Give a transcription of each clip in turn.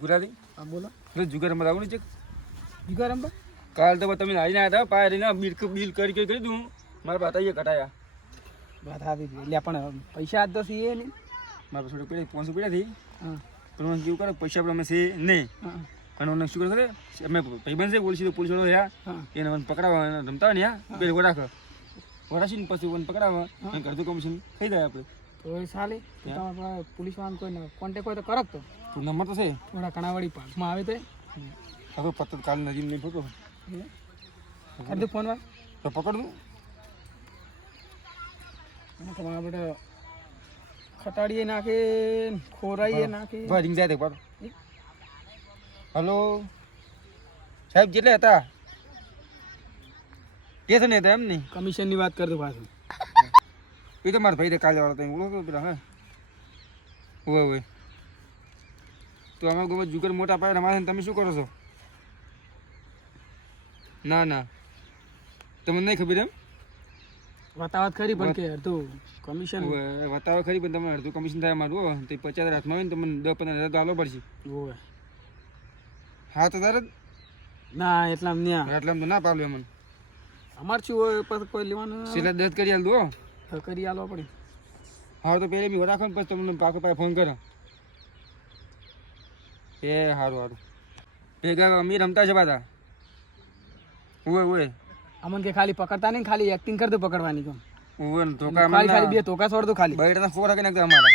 ગુજરાતી હા બોલો. એટલે જુગાર રમવા આવું છે જુગાર રમવા કાલ તો તમે લાવી ના હતા પાય રહીને બિલક બિલ કરી કરી કરી દઉં મારા પાતા કટાયા હતી એટલે પણ પૈસા આજ તો સીએ નહીં. મારા પાસે પીડા પાંચસો પીડા થી. હા. પણ કેવું કરે પૈસા આપણે અમે છે નહીં. અને મને શું કરે અમે ભાઈબંધ છે પોલીસ પોલીસ વાળો રહ્યા. એને મને પકડાવવા એને રમતા ને યા પેલી વરાખ વરાશીને પછી મને પકડાવવા. અને કરતું કમિશન ખાઈ જાય આપણે. તો એ. તમારા પોલીસ વાળાને કોઈ કોન્ટેક હોય તો કરક તો. તો નંબર તો છે? થોડા કણાવાળી પાસમાં આવે તે. હવે પતત કાલ નજીક નહીં ફોટો કરી દે ફોન વાર તો પકડ દઉં તમારા બધા ખટાડીએ નાખે ખોરાઈએ નાખે ભાઈ રીંગ જાય પર હલો? સાહેબ જેટલા હતા? સ્ટેશન હતા એમ નહીં? કમિશનની વાત કરતો પાછું. એ તો મારા ભાઈ કાલે વાળો તો ઓળખો પેલા હા? હોય હોય તો અમારા ગમે જુગર મોટા પાયે રમાશે તમે શું કરો છો? ના ના. તમને નહીં ખબર એમ? વતાવત ખરી પણ કે અડધું કમિશન હોય, બતાવો ખરી પણ તમને અડધું કમિશન થાય મારું હો. તે પચાસ હાથમાં આવે ને તમને દસ પંદર હજાર આલો પડશે. હા તો જ? ના એટલા નહીં એટલા તો ના પાડું એમને અમાર શું હોય પછી કોઈ લેવાનું સિલા દસ કરી આલ દો કરી આલવા પડે. હા તો પહેલે બી રાખો ને પછી તમને પાકો પાસે ફોન કરો. એ સારું સારું ભેગા અમી રમતા છે પાછા. ઓય ઓય અમન કે ખાલી પકડતા નહીં ખાલી એક્ટિંગ કરતો પકડવાની તો ઓય ને ધોકા ખાલી ખાલી બે ધોકા છોડતો ખાલી. બૈરા ફોરા કે નાખતા અમારા.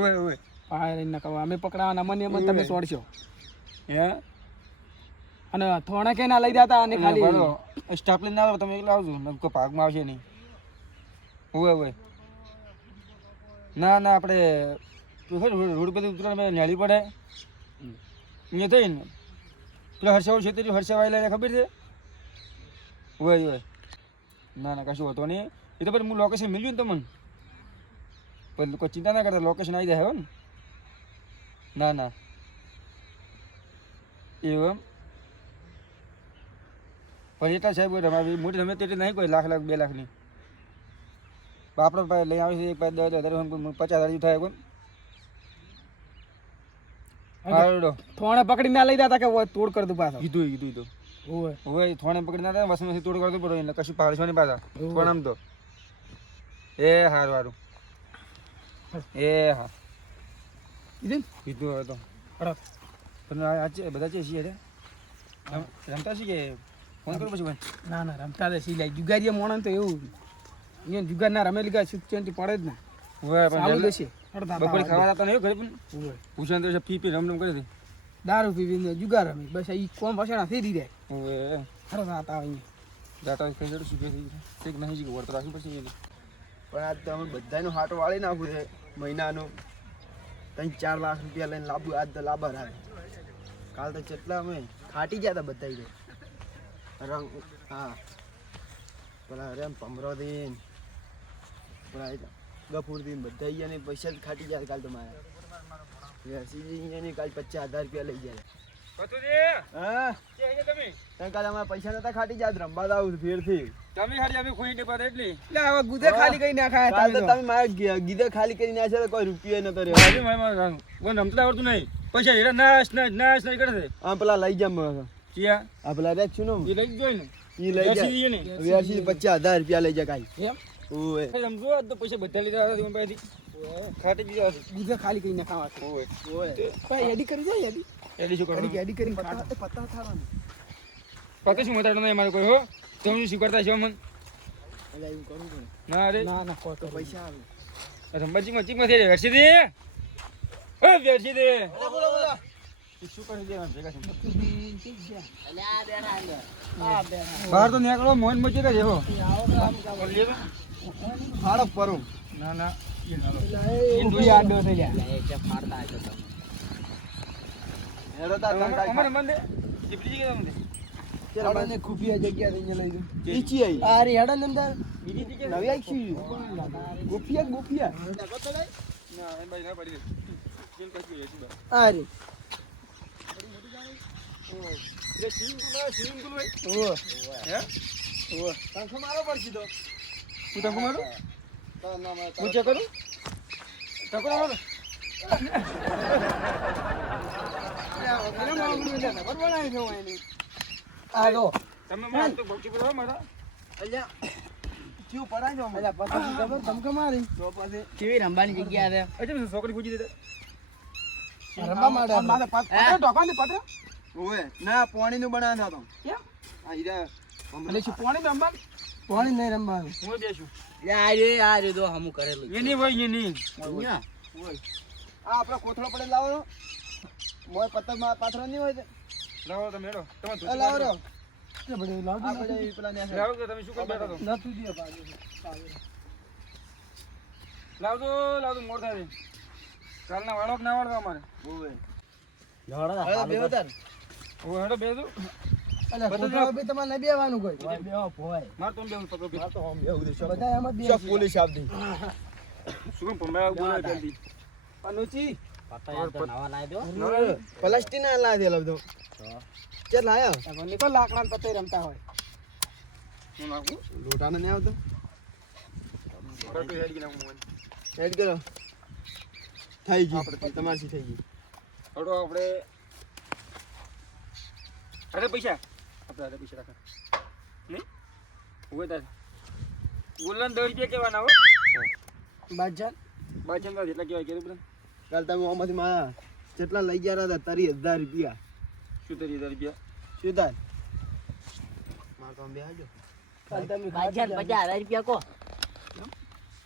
ઓય ઓય પાય રહીને કહો અમે પકડાવાના અમને એમ તમે છોડશો. હે? અને થોણા કે ના લઈ જતા અને ખાલી સ્ટાફ લઈને આવો તમે એકલા આવજો. નકો ભાગમાં આવશે નહીં. ઉવે ઓય ના ના આપણે તું ખબર રોડ રોડ પર ઉતરવા મેં નેળી પડે. અહીંયા થઈ હર્ષાવ છે હર્ષાવાળ છેતરી હર્ષાવાળા ખબર છે? હોય હોય ના ના, કશું હોતો નહીં. એ તો પછી હું લોકેશન મળ્યું ને તમને. પણ કોઈ ચિંતા ના કરતા લોકેશન આવી જાય ને. ના ના. એમ. પણ એટલા સાહેબ રમાવી મોટી રમે તેટલી નહીં કોઈ લાખ લાખ, બે લાખની. પણ આપણે લઈ આવી છે એક પાસે દસ હજાર, પચાસ હજાર થાય કોઈ. થોણે પકડી ના લઈ જતા કે તોડ કર દઉં પાછો? કીધું કીધું કીધું. ઓય ઓય થોણે પકડી ના થાય મસી તોડ કરતો પડો એટલે કશું પાડશો નહીં પાછા. એવું. આમ તો? એ હાર વારું. એ હા. કીધું કીધું હવે તો. પણ આ આ બધા છે છીએ રમતા છીએ કે ફોન કરું પછી ના ના રમતા દે સી લાઈ જુગારીએ મોણન તો એવું. જુગાર ના રમેલી ગયા પડે જ ને. ચાલુ હડતા બપોરે ખાવા જતા નહીં ઘરે પણ? હોય તો પી પી રમ રમ કરી છે. દારૂ પીવીને જુગાર રમી. બસ ઈ કોમ ભસણા થઈ દીધે હવે હડતા હતા અહીંયા. જાતા કઈ જડું સુખે થઈ ઠીક નહીં જી વર્ત રાખી પછી એને પણ આજ તો અમે બધાનો હાટો વાળી નાખું છે મહિનાનો. ત્રણ ચાર લાખ રૂપિયા લઈને લાબુ આજ તો લાભ રાખે કાલ તો કેટલા અમે ખાટી ગયા હતા બધા તો. રંગ હા. પેલા અરે પમરો દિન પેલા એ બધા અહીંયાની પૈસા જ ખાટી જાય કાલ તો મારા. અહીંયાની કાલ પચાસ હજાર રૂપિયા લઈ ગયા હા? તમે? તઈ કાલ અમારા પૈસા નતા ખાટી ગયા રમવા આવું ફેરથી. તમે હારી અમે ખોઈ ડે પાડે એટલી. એટલે હવે ગુદે ખાલી કઈ નાખાયા કાલ તો તો. તમે મારા ગીધે ખાલી કરી નાખ્યા કોઈ રૂપિયા નતો રહ્યો રમતા આવડતું નહીં. પૈસા હેરા નાશ નાશ નાશ નહીં કરે આ પેલા લઈ જામ ચિયા? આ પેલા રે છું ને એ લઈ જ ને. લઈ જાય પચાસ હજાર રૂપિયા લઈ જાય કાંઈ એમ? ઓય. સમજો તો પૈસા બધા લીધા હતા તમારી પાસેથી ગુદે ખાલી કરી નાખવા છે. ઓય ઓય. કોઈ એડી કરી એડી. એડી શું કરવાનું? એડી કરીને પત્તા ખાવા. એ પત્તા શું મતાડો નહીં મારે કોઈ હો? તમે સ્વીકારતા છો મન એટલે એવું ના અરે ના ના કહો તો તો પૈસા આવે. રંબાજી મચી માં થઈ વેરસી દે ઓ વેરસી દે બોલો બોલો. બહાર તો નીકળો મોહન મચી રહે છે હો હાડો પરું ના ના આડો થઈ જાય ખુફિયા જગ્યા લઈ અંદર નવી ગુફિયા ગુફિયા ના એ ભાઈ ના પડી દે જેમ કશું વેચી દો આ રે એ સ્વિમિંગ પુલ હોય? સ્વિમિંગ પુલ ઓ હે? ઓ તંખો મારો પડશે તો. હું ટંકો મારું? ના મારે હું ચેક કરું? ટંકો મારો તમે મારા ભક્તિ કરો મારા. અલ્યા ચિયો પડાય જો અલ્યા પછી ખબર? ધમકે મારી. તો પછી? કેવી રમવાની જગ્યા છે એટલે છોકરી પૂછી દે રમવા મારે પતરા ઢોકવાની પતરા? ઓવે ના પાણીનું બનાવતા તો કેમ? આ હીરા એટલે શું પાણી રમવાનું? પાણી નહીં રમવાનું. હું દેશું આ રે આ રે દો હમું કરેલું એની હોય એની અહીંયા? આ આપણો કોથળો પડે લાવો. મોય પતંગમાં પાથરો નહીં હોય લાવો તમે હેડો. તમે લાવો રો. એટલે બધું લાવજો આ પડે પેલા ને લાવો તો તમે શું કરી બેઠા તો નથી દે બાજુ લાવજો લાવજો મોર થાય. કાલના વાળો ના વાળો અમારે? ઓવે. લડો તો હેડો બેસજો અલ્યા બધું બી તમારે નહીં બેવાનું કોઈ. માર તો બેસું પકડો. બધા એમ પોલીસ આપી શું કેમ બોલે જલ્દી. અનુચી. પતાયા તો નવા લાવી દો. પ્લાસ્ટિક ના દે લવ તો. લાયો નીકળ લાકડા પતઈ રમતા હોય. હું નાખું લોટાને નહીં આવતો? હેડ કરો. થઈ ગયું. તમારી થઈ ગઈ હેડો આપણે અરે પૈસા. આપણે અરે પૈસા રાખા નહીં ઊભો તાર ગુલ્લન દસ રૂપિયા કહેવાના હો. બાજાર બાચન કા જેટલા કહેવાય કે કાલ તમે આમાંથી મારા કેટલા લઈ ગયા હતા તરી હજાર રૂપિયા. શું તરી હજાર રૂપિયા? શું તાર? મારે તો બે બેહાજો કાલ તમે બાજાર પચાસ હજાર રૂપિયા કો.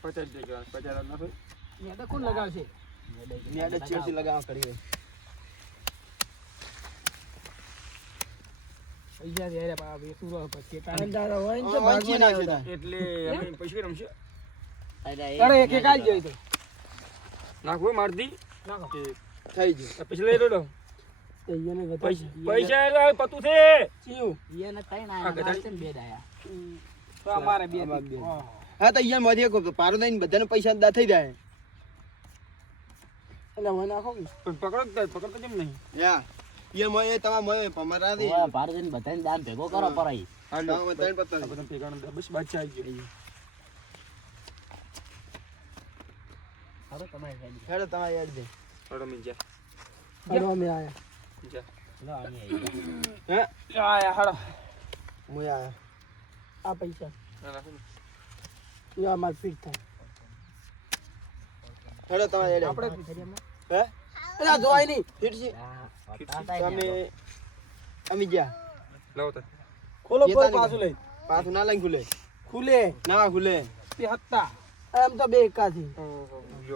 પચાસ રૂપિયા પચાસ હજાર ના નેડા કોણ લગાવશે? લગાવવા કરી પૈસા દે રે બાપ એ પછી ને આ વાંચી નાખ્યું તાર. એટલે અમે પૈસા રમશે અરે એક એક આલ જોઈ નાખવું મારતી નાખો થઈ ગયું. પછી લઈ લો તો ઈયોને વધારે પૈસા પૈસા એટલે પતું છે. ચીયું. એને ત્રણ આયા ગધાડી. બાર છે ને બે દાયા તો અમારે બે હા. તો અહીંયા માંથી એક પારો થઈને બધાને પૈસા દા થઈ જાય. એટલે હોય નાખો પણ પકડો પકડતો કેમ નહીં? યા. એ મય તમા મય પમરા દે ઓય, ભારતીને બધાને દાન ભેગો કરો પરાઈ. હાલો તમે ત્રણ પત્તા બધા ભેગાનો બસ બાદશાહ આવી ગયો. ખરો તમારી સાઈડ હેડ તમારે હેડ દે. હેડો મી જા. હલો અમે આયા. જા. લો હે? આયા હેડો આ પૈસા. ના ને. એ ફીટ થાય. હેડો તમારે યાદ આપણે હે? એટલે જોવાય નહીં. ફીટ તમે અમે ગયા. લાવો તો. ખોલો પર પાછું લઈ. પાછું ના લઈ ખુલે? ખુલે. ના ખુલે. તે હત્તા એમ તો બે એકા થી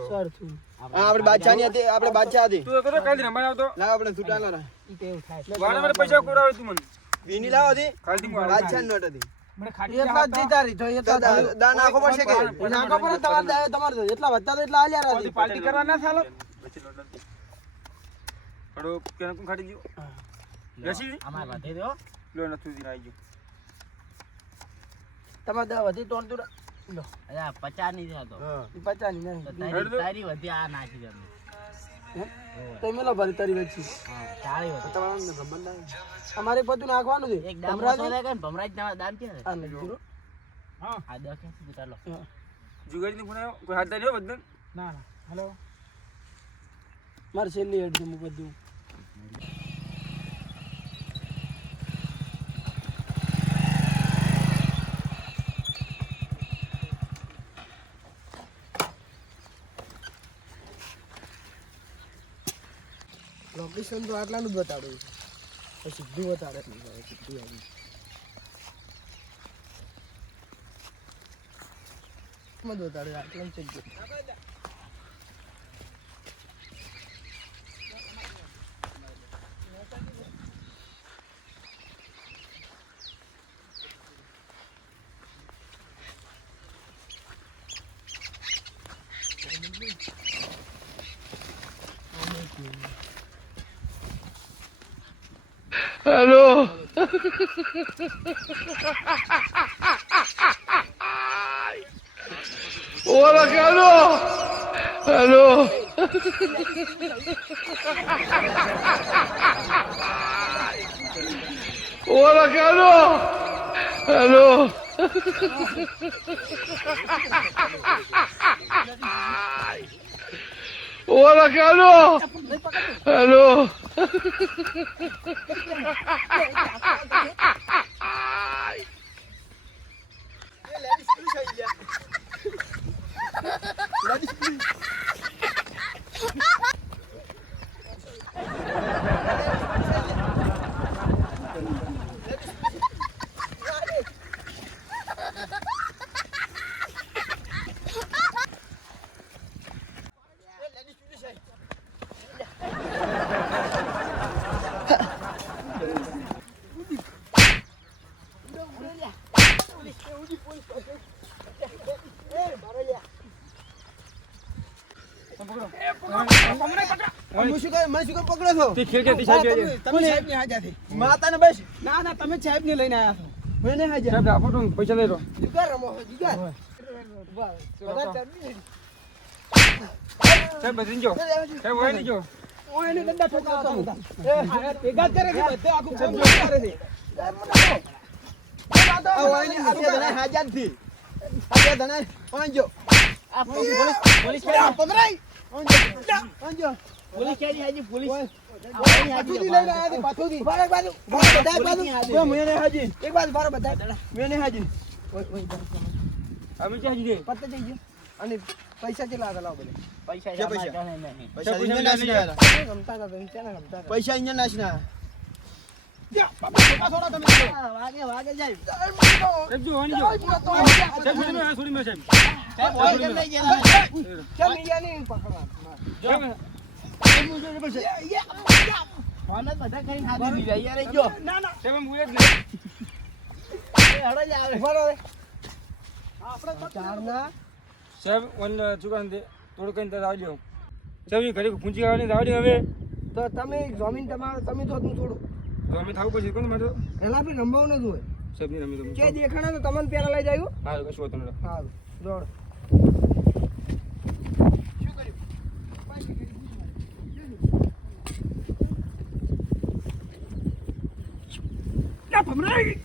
સર છું આપણે બાદશાહની હતી આપણે બાદશાહ હતી. તું કરો કાલ રમાડ આવતો લાવ આપણે છૂટાલા ના ઈ તો થાય. વારે પૈસા કોરાવે તું મને. વીની લાવો હતી? કાલથી બાદશાહ નોટ હતી. એટલા જ જીતા રહી તો તો દા- નાખો પડશે કે? નાખો પર તમારે તમારે એટલા વધતા તો એટલા હાલ્યા રાતી પાર્ટી કરવા ના ચાલો હડો કેને કોણ ખાટી દીધું રસી અમાર વધે દો લો નથી દીધા આવી ગયું તમારે દા વધી તોડ દૂર લો અરે પચાસની છે તો હા ઈ પચાની તો નહીં તારી વધી આ નાખી દે તો મેલો ભરી તારી હા વધી તમારા ના અમારે બધું નાખવાનું છે એક દામ રાજ લાગે ભમરાજ ના દામ ને આ નહીં જીરો. આ દસ સુધી ચાલો હા. જુગારી ફોન આવ્યો કોઈ હાથ નહીં બધું ના ના હેલો મારે છેલ્લી હેડ હું બધું લોકેશન તો આટલાનું જ બતાડે છે. સીધું બતાડે. નહીં સીધું આવી મત બતાડે. આટલું જ. Olá, Carol! Alô! Hola, Carol! Alô! Ai! Oh, la calo! Allô? Ai! મને શું પકડો છો? તે ખેલ કે સાહેબ તમે તમે સાહેબની હાજાથી માતાને બસ. ના ના તમે સાહેબને લઈને આવ્યા છો. મને હાજર. સાહેબ આપો તો પૈસા લઈ લો. જુગાર રમો છો, જુગાર ઊભા રહો. બધા ચાલી સાહેબ બધી જો સાહેબ હોય નહીં જો. ભેગા કરે છે બધે આખું કરે છે. આ હાજરથી આ પોલીસ પોલીસ પોલીસ ક્યાંની હાજી પોલીસ પાછુંથી લઈને આવ્યા છે, પાછુંથી. બાર એક બાજુ, બધા એક બાજુ. જો મને હાજી એક બાજુ, બાર બધા. મને હાજી અમે ક્યાં જઈએ પત્તે જઈ અને પૈસા કેટલા હતા લાવો બધા પૈસા પૈસા? નાસી રમતા હતા તમે, ક્યાં રમતા નાસી ના વાગે વાગે જાય સાહેબ ચુકાન થોડું કઈ આવજો. સાહેબ ઘરે પૂંચી આવવાની આવડી હવે. તો તમે જમીન તમારે તમે તો હું થોડું. થવું પછી કોણ મારે પેલા બી રમવાનું જ હોય. સાહેબ રમી જે દેખાણા તો તમને પેલા લઈ જાય હા કશું હોતું હા દોડ. ના ભમરાઈ